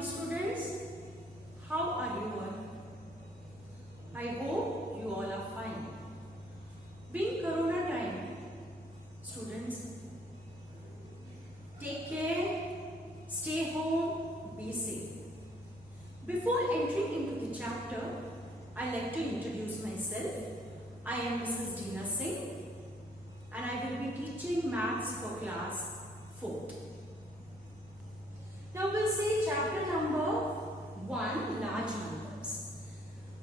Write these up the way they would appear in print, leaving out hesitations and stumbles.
morning, students. How are you all? I hope you all are fine. Being Corona time, students, take care, stay home, be safe. Before entering into the chapter, I like to introduce myself. I am Mrs. Dina Singh and I will be teaching maths for class 4th. Now we'll see chapter number 1, large numbers.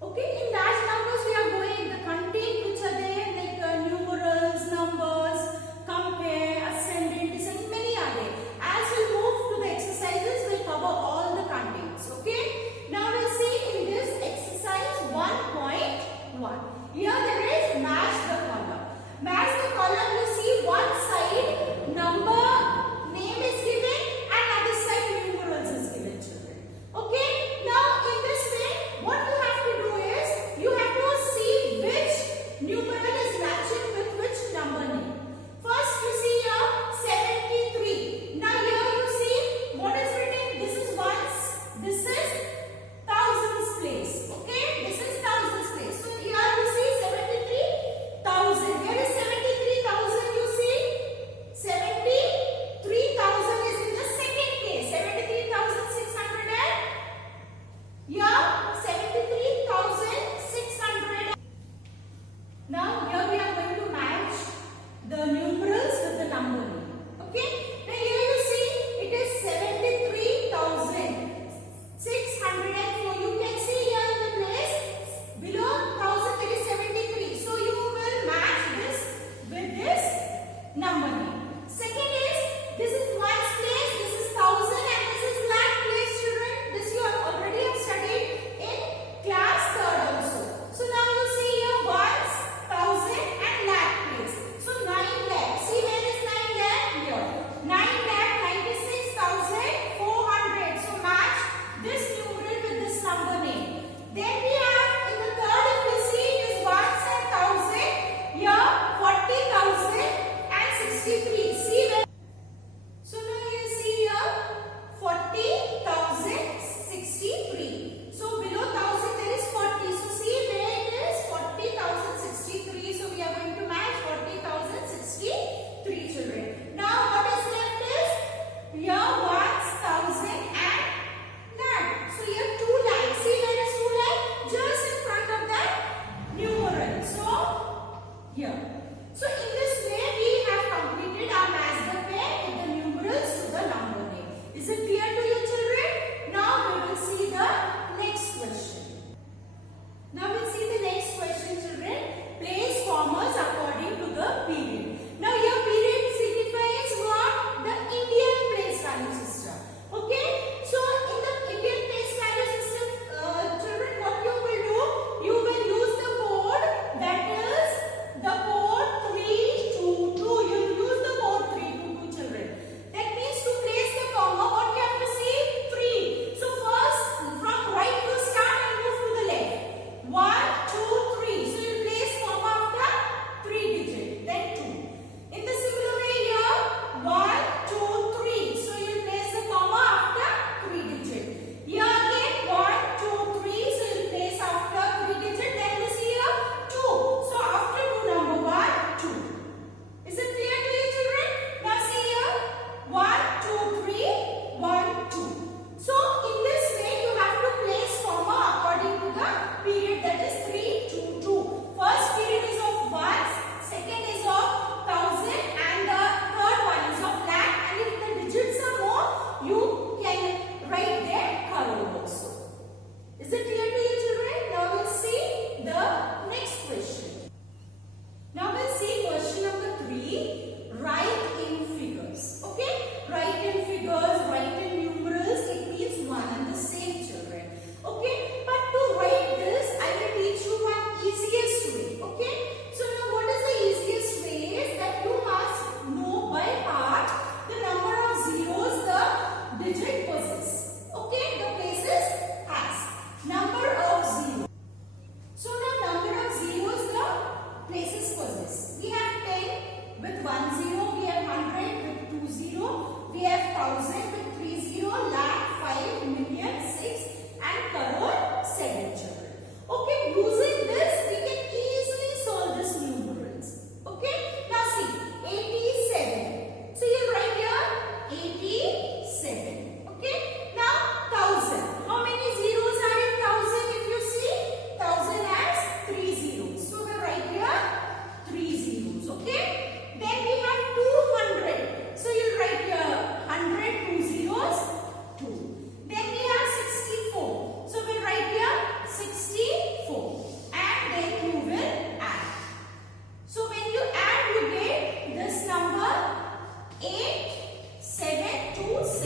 Okay, in large numbers we are going, the content which are there like numerals, numbers, compare, ascending, descending, many are there. As we move to the exercises, we'll cover all the contents. Okay, now we'll see in this exercise 1.1. Here there is match the column. Match the column, you see one side number, name is given and other side numerals is given, children. Okay, now in this way what you have to do is you have to see which numeral is matching with which number name. First you see here 73. Now here you see what is written. This is ones, this is thousands place. Okay, this is thousands place. So here you see 73,000. Where is 73,000? You see 73,000 is in the second case. 73,600 and here 73,600. Now here we are going to match the numerals with the number name. Okay. Now here you see it is 73,604. You can see here in the place below 1000 it is 73. So you will match this with this number name. Second is this is ones place, this is thousand and this is lakh place, children. This you already have studied in class 3rd also. So now you see here ones, thousand and lakh place. So 9 lakh. See where is 9 lakh? Here. 9 lakh 96,400. So match this numeral with this number name. Then we have in the third, if you see it is ones and thousand. Here 40,063. See where? So now you see here 40,063. So below 1000 there is 40. So see where it is 40,063. So we are going to match 40,063, children. Now what is left is here ones, thousand and lakh. So here 2 lakh. See where is 2 lakh? Just in front of that numeral. So here. So in this way we have completed our match the pair with the numerals to the number name. Is it clear to you, children? Now we will see the next question. Now we'll see the next question, children. Place commas according to the period. Now your period signifies what? The Indian place value system. Okay? So in the Indian place value system, children, what you will do? You will use the code that is the code 322. You will use the code 322, children. That means to place the comma, what you have to see? 3. So first from right you start and move to the left. 1, 2, 3. So you place comma after 3 digit. Then 2. In the similar way here, 1, 2, 3. So you place the comma after 3 digit. Here again 1, 2, 3. So you place after 3 digit. Then you see here 2. So after 2 number 1, 2. Is it clear to you, children? Now see here 1, 2, 3, 1, 2. So in this way you have to place comma according to the period, that is 3, 2, 2. First period is of ones, second is of thousand and the third one is of lakh, and if the digits are more you can write their crore also. Is it clear to you, children? Now we'll see the next question. Now we'll see question number 3. Write in figures. Okay? Write in figures, write in numerals. It means one and the same, children. Okay? But to write this, I will teach you one easiest way. Okay? So now what is the easiest way? Is that you must know by heart the number of zeros the digit possess. Okay? The places has. Number of zeros. So now number of zeros the places possess. We have 10 with 1 0, we have 100 with 2 0, we have 1000 with 3 0, lakh, 5, million,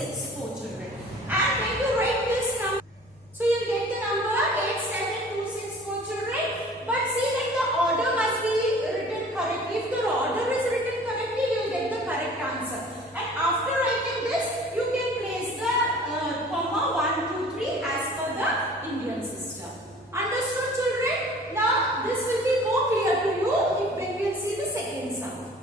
8264 children. And when you write this number, so you'll get the number 87264 children. But see that the order must be written correctly. If the order is written correctly, you'll get the correct answer. And after writing this, you can place the comma 1, 2, 3 as per the Indian system. Understood children? Now this will be more clear to you when we will see the second sum.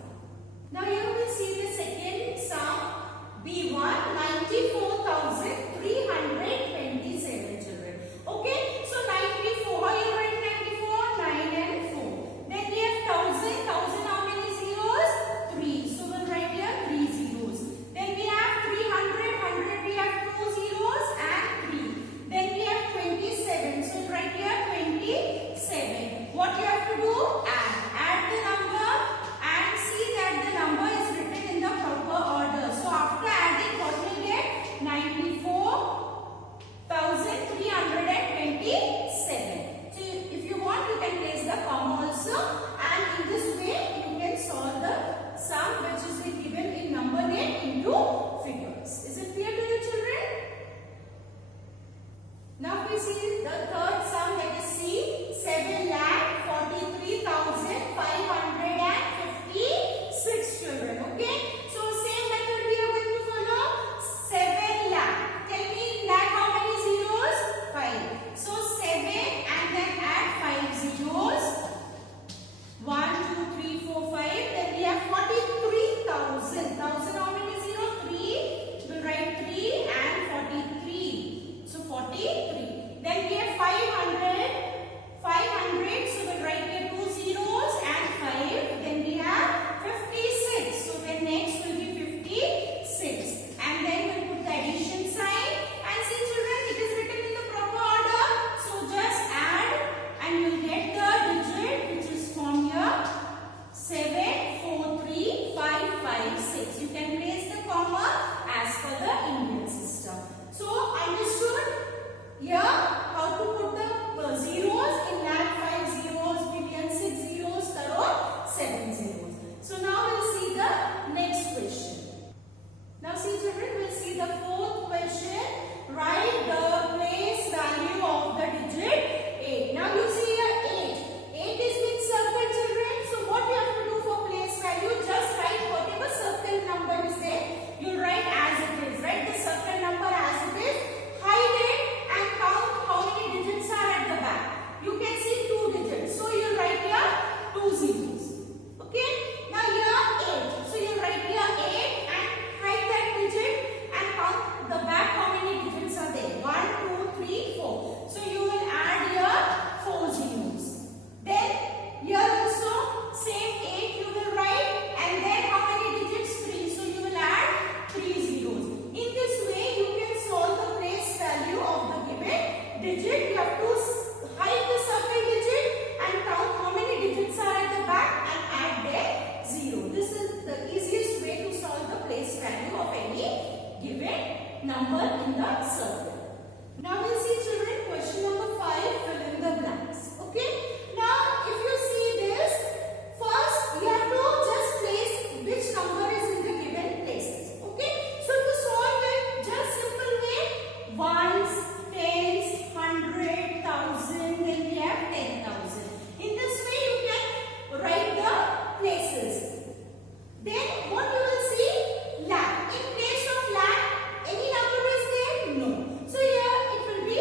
Now here we will see the second sum. B1 94,327 children. Okay, so 94. How you write 94? 9 and 4. Then we have 1000. 1000 how many zeros? 3. So we'll write here 3 zeros. Then we have 300. 100 we have 2 zeros and 3. Then we have 27. So we'll write here 27. What you have to do? Add. Add the number and see that the number is written in the proper order. So after adding, what will get? 94,327. So if you want, you can place the comma also, and in this way you can solve the sum which is given in number name into figures. Is it clear to you children? Now we see the third sum, that is C. 7,43,556 children. Okay, so same method we are going to follow. 7 lakh. Tell me in lakh how many zeros? 5. So 7 and then add 5 zeros. 1, 2, 3, 4, 5. Then we have 43,000. 1,000 how many zeros? 3. We'll write 3 and 43. So 43. Then we have 500. 500. So we'll write here 2 zeros and 5. Then we have 56. So then next will be 56. And then we'll put the addition sign. And see children, it is written in the proper order. So just add and you'll get the digit which is from here. 743556. You can place the comma as per the Indian system. So understood? Here how to put the zeros in lakh, 5 zeros, million, 6 zeros, crore, 7 zeros. So now we'll see the next question. Now see children, we'll see the fourth question. Write the place value of the digit 8. Now you see here 8. 8 is with circle children. So what you have to do for place value? Just write whatever circle number is there. You write as it is. Write the circle number as it is. Hide it and count how many digits are at the back. You can see 2 digits. So you write here 2 zeros. Okay. Now here 8. So you write here 8 and hide that digit and count the back how many digits are there. 1, 2, 3, 4. So you will add here 4 zeros. Then here also same 8 you will write and then how many digits? 3. So you will add 3 zeros. In this way you can solve the place value of the given digit. You have to hide the circle digit and count how many digits are at the back and add their 0. This is the easiest way to solve the place value of any given number in the circle. Now we'll see children question number 5, fill in the blanks. Okay. Now if you see this, first you have to just place which number is in the given places. Okay. So to solve it, just simple way, ones, tens, 100, 1,000, then we have 10,000. In this way you can write the places. Then what you will see? Lakh. In place of lakh, any number is there? No. So here it will be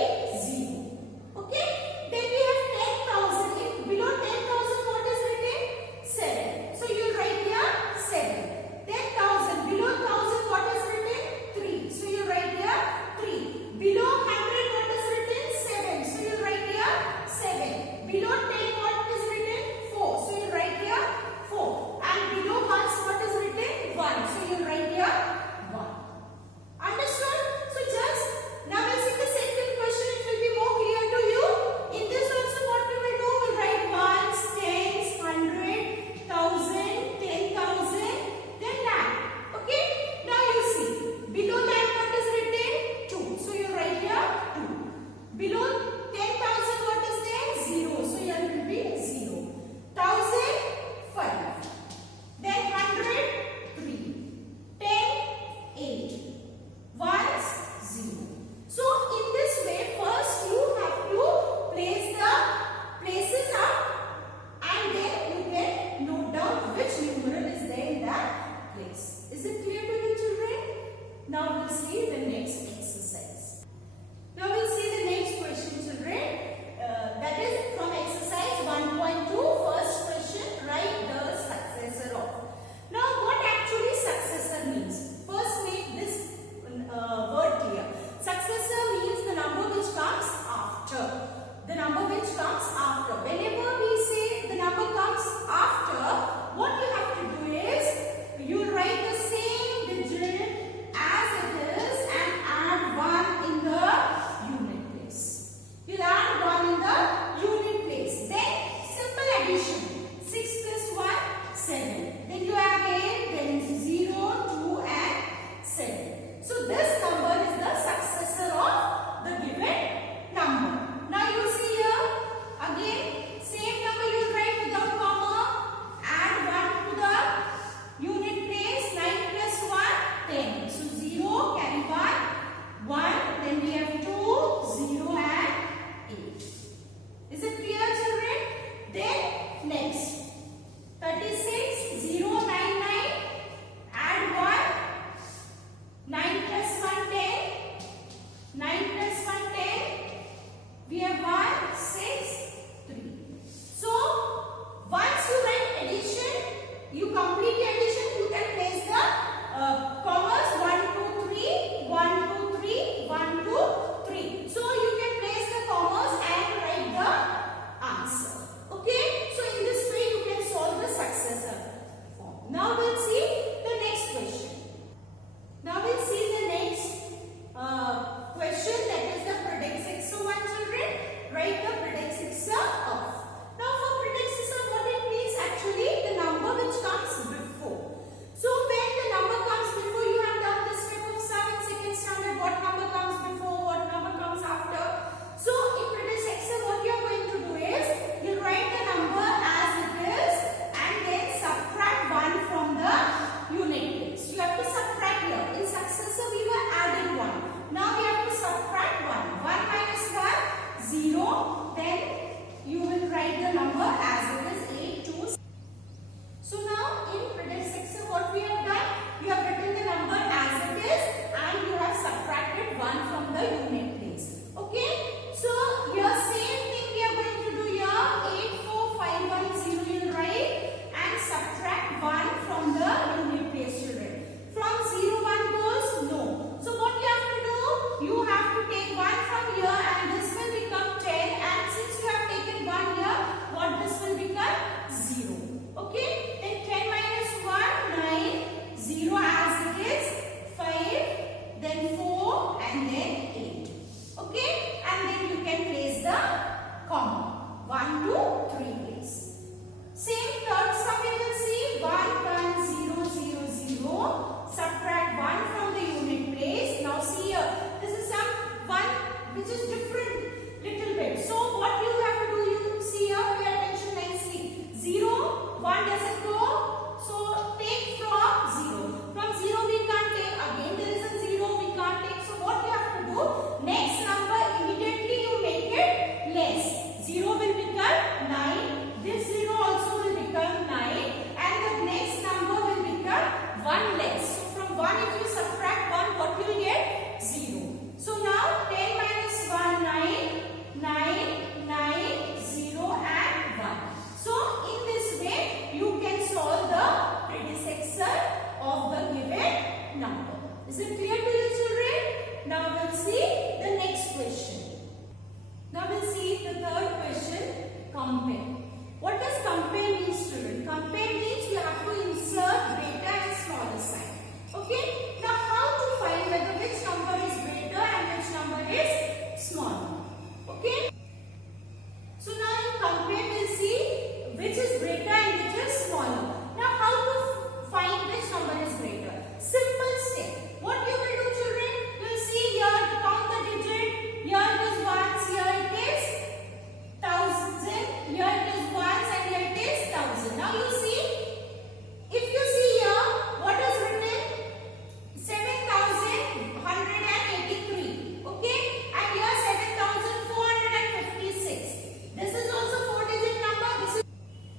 Is it clear to you, children? Now we'll see the next question. Now we'll see the third question, compare. What does compare means, children? Compare means you have to insert greater and smaller sign. Okay? Now how to find whether which number is greater and which number is smaller? Okay? So now in compare we'll see which is greater and which is smaller. Now how to find which number is greater? Simple step. What you will do, children? You will see here, count the digit. Here it is ones, here it is thousand, here it is ones and here it is thousand. Now you see, if you see here, what is written? 7,183. Okay? And here 7,456. This is also 4-digit number. This is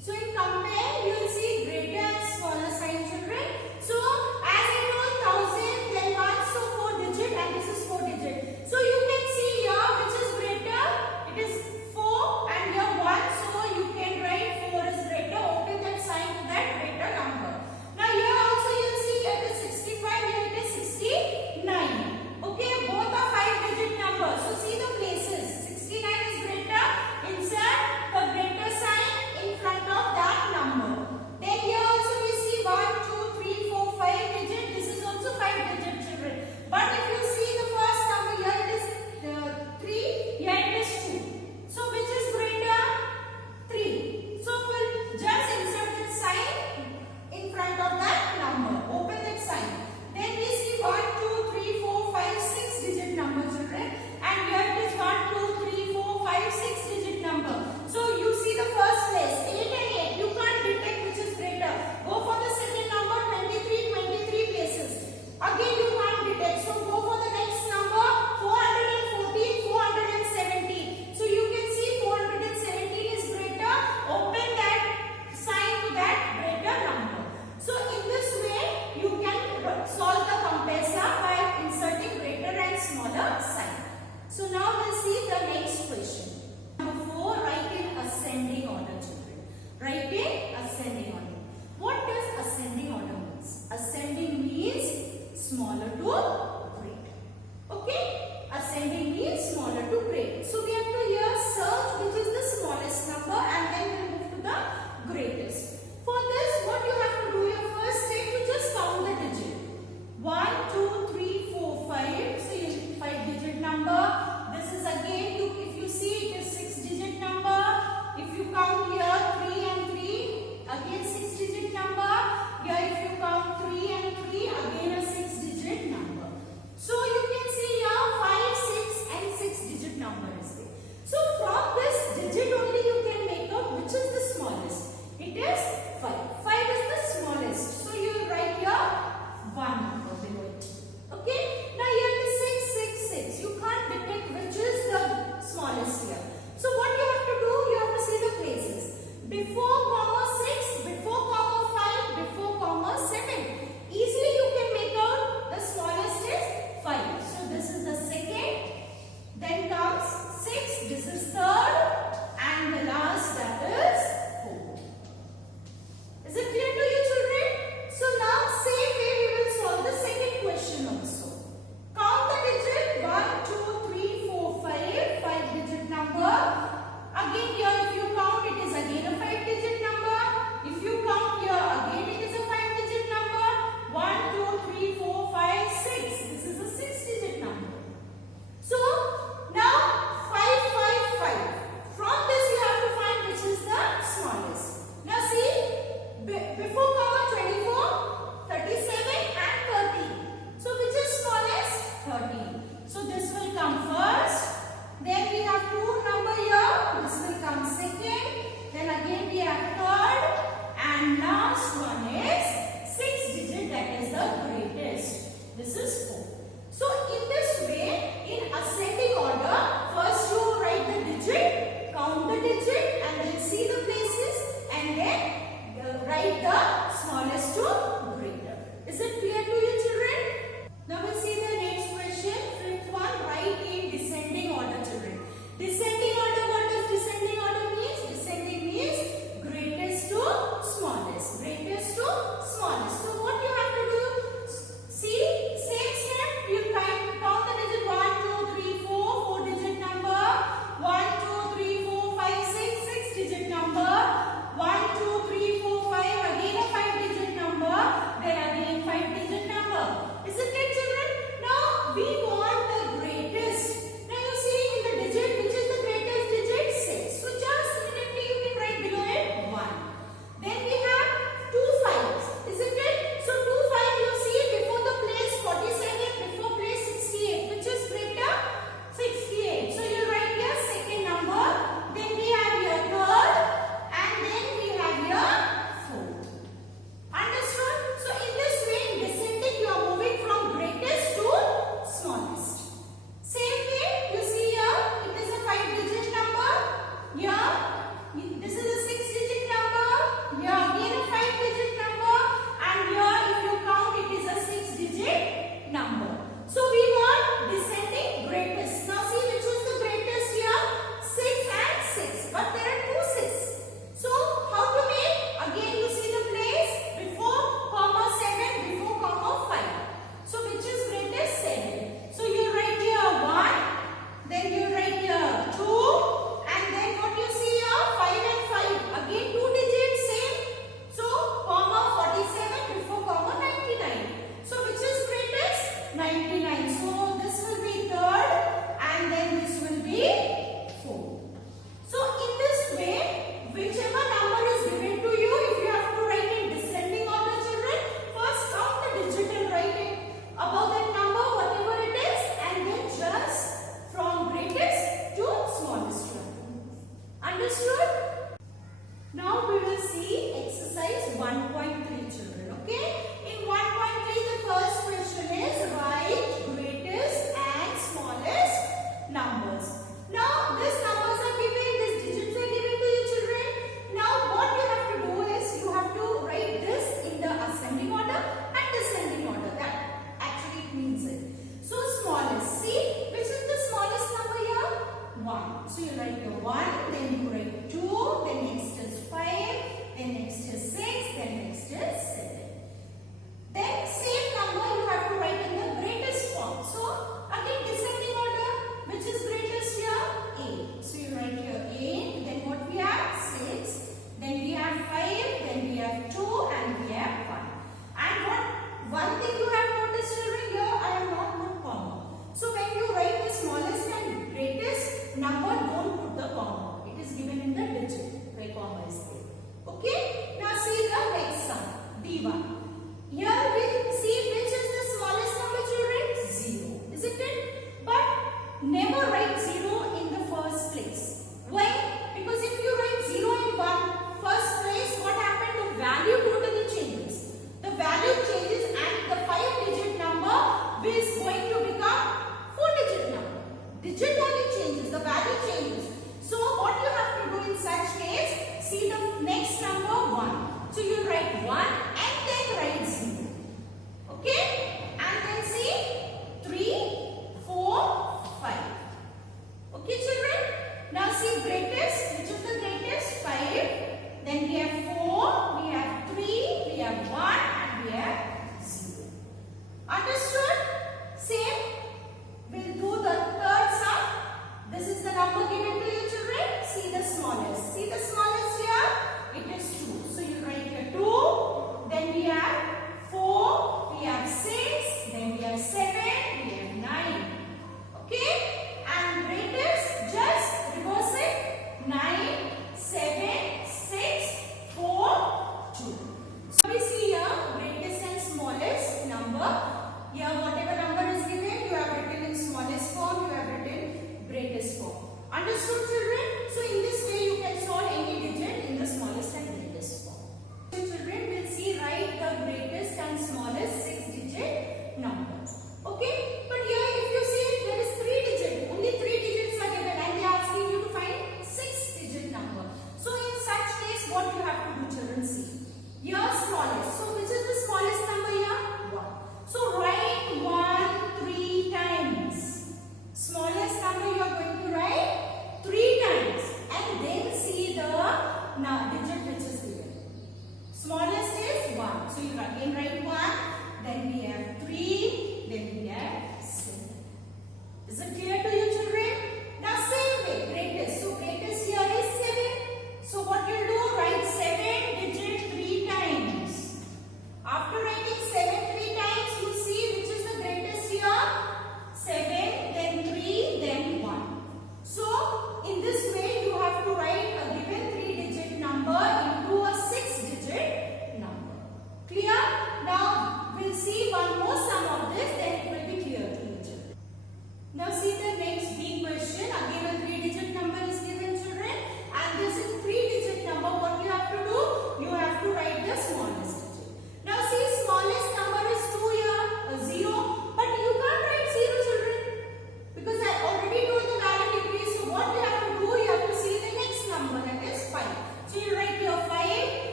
so in compare, you will see greater and smaller sign, children. So as I told 1,000, then 1, so 4-digit and this is 4-digit. So you can see here which is greater. It is 4 and here 1, so you can write 4 is greater. Open that sign to that greater number. Now here also you will see it is 65, here it is 69. Okay, both are 5-digit numbers. So see the places. 69 is greater. Insert the greater sign in front of that number. Then here also we see 1, 2, 3, 4, 5 digit. This is also 5-digit, children. But if you see the first number, here it is 3, here it is 2. So which is greater? 3. So we'll just insert the sign in front of that number. Open that sign. Then we see 1, 2, 3, 4, 5, 6-digit number, children. And here it is 1, 2, 3, 4, 5, 6-digit number. So you see the first place, 8 and 8. You can't detect which is greater. Go for the second number, 23 places. Again you can't detect. So go for the next number, 414, 417. So you can see 417 is greater. Open that sign to that greater number. So in this way, you can solve the compare sum by inserting greater and smaller sign. So now we'll see the next question. Number 4, write in ascending order, children. Write in ascending order. What does ascending order means? Ascending means smaller to greater. Okay? Ascending means smaller to greater. So we have to here search which is the smallest number and then we move to the greatest. For this, what you have to do, your first step, you just count the digit. 1, 2, 3, 4, 5. So you 5-digit number. This is again, if you see it is 6-digit number. If you count here 3 and 3, again 6-digit number. Here if you count 3 and 3, again a 6-digit number. we want the greatest. Now you see in the digit, which is the greatest digit? 6. So just immediately you can write below it 1. Then we have 2 5s, isn't it? So 2 5 you see before the place 47, before place 68. Which is greater? 68. So you write here second number. Then we have here third. And then we have here fourth. Understood? So in this way, in descending, you are moving from greatest to smallest.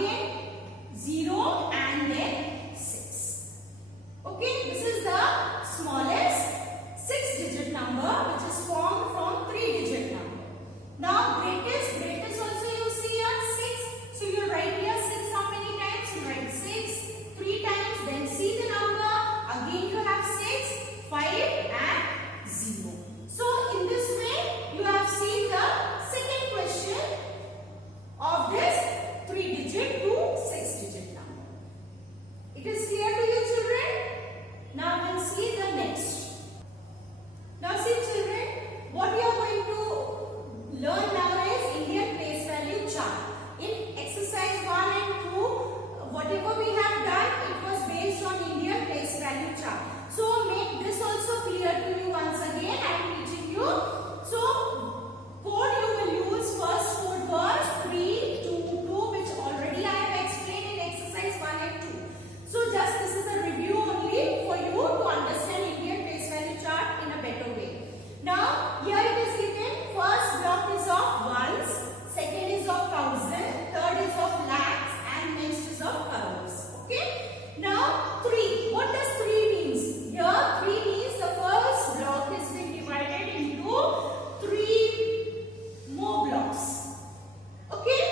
again 0 and then 6. Okay, this is the smallest 6-digit number which is formed from 3-digit number. Now greatest also you see here 6. So you write here 6 how many times? You write 6 3 times, then see the number. Again you have 6, 5 and 0. So in this way you have seen the second question of this 3-digit to 6-digit number. It is clear to you children? Now we'll see the next. Now see children, what we are going to learn now is Indian place value chart. In exercise 1 and 2, whatever we have done, it was based on Indian place value chart. So make this also clear to you once again. I am teaching you. So code you will use, first code was 322, which already I have explained in exercise 1 and 2. So just this is a review only for you to understand Indian place value chart in a better way. Now here it is given, first block is of ones, second is of thousand, third is of lakhs and next is of crores. Okay. Now 3, what does 3 means? Here 3 means the first block is been divided into 3 more blocks. Okay.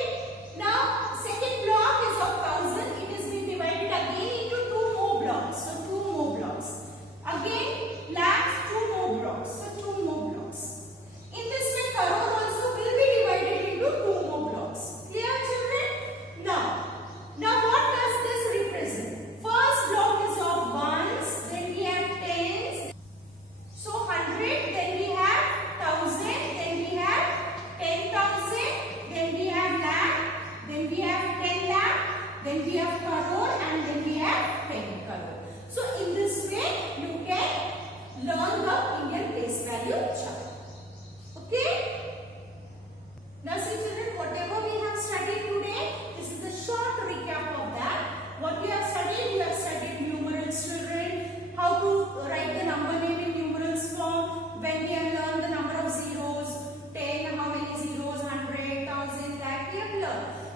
Now second block is of thousand, it is been divided again into 2 more blocks. So 2 more blocks. Again lakhs, 2 more blocks. So 2 more blocks. In this way crore also will be divided into 2 more blocks. Clear children? Now what does this represent? First block is of ones, then we have tens. So 100, then we have 1000, then we have 10,000, then we have lakh, then we have 10 lakh, then we have crore and then we have 10 crore. So in this way you can learn the Indian place value chart. Okay? Now see children, whatever we have studied today, this is a short recap of that. What we have studied numerals children, how to write the number name in numerals form, when we have learned the number of zeros, 10, how many zeros, 100, 1000, lakh, we have learned.